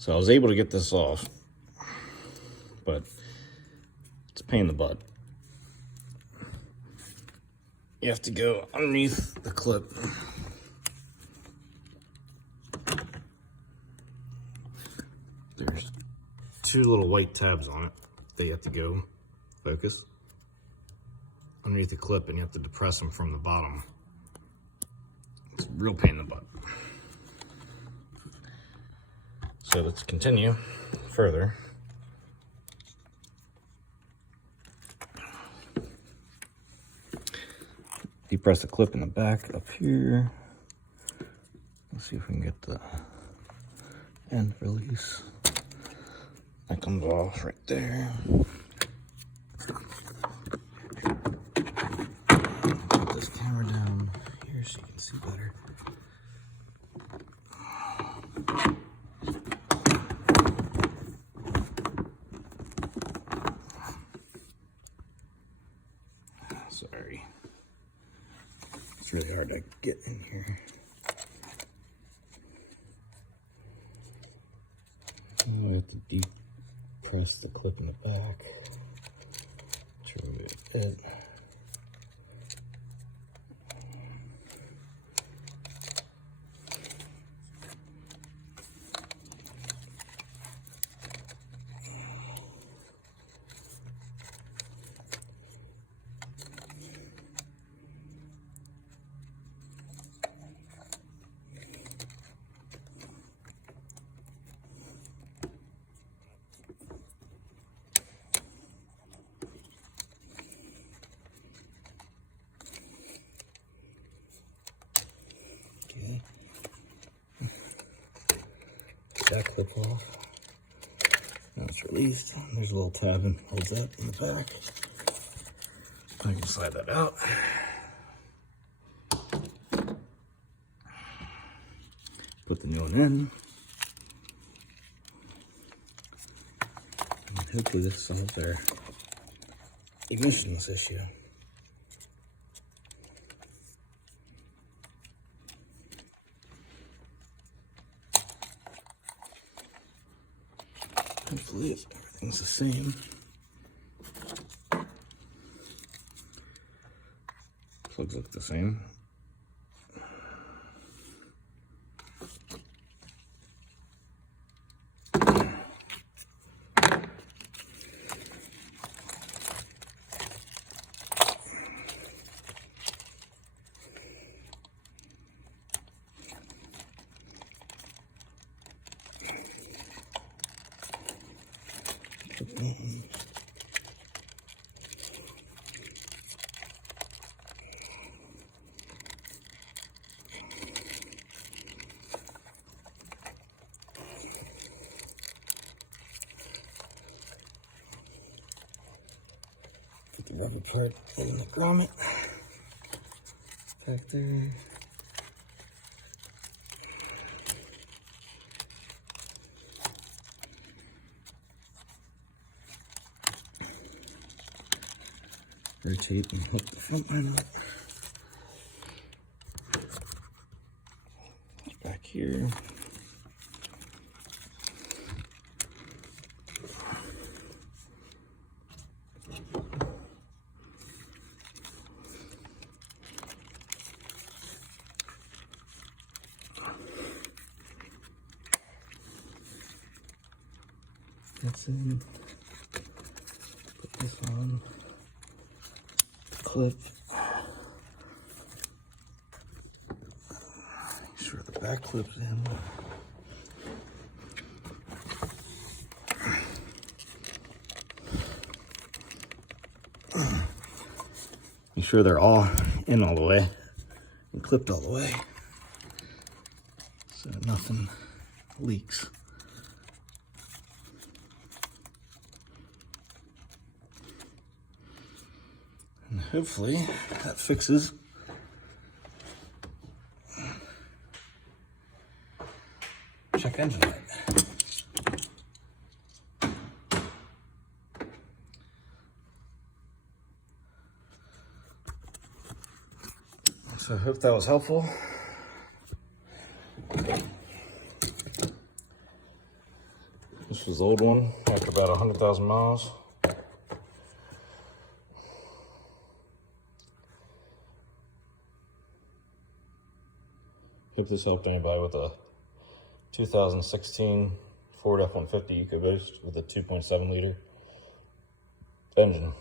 So I was able to get this off, but it's a pain in the butt. You have to go underneath the clip. There's two little white tabs on it that you have to go focus underneath the clip, and you have to depress them from the bottom. It's a real pain in the butt. So let's continue further. Depress the clip in the back up here. Let's see if we can get the end release. That comes off right there. Put this camera down here so you can see better. Sorry. It's really hard to get in here. I have to depress the clip in the back to remove it. That clip off. Now it's released. There's a little tab and holds that in the back. I can slide that out. Put the new one in. And hopefully this solves our ignitions issue. Hopefully everything's the same. Plugs look the same. Put the rubber part in the grommet back there. Rotate and hook the front line up. Back here. That's in. Put this on. Clip. Make sure the back clip's in. Make sure they're all in all the way and clipped all the way so nothing leaks. And hopefully that fixes check engine light. So I hope that was helpful. This was the old one after about 100,000 miles. Hope this helped anybody with a 2016 Ford F-150 EcoBoost with a 2.7 liter engine.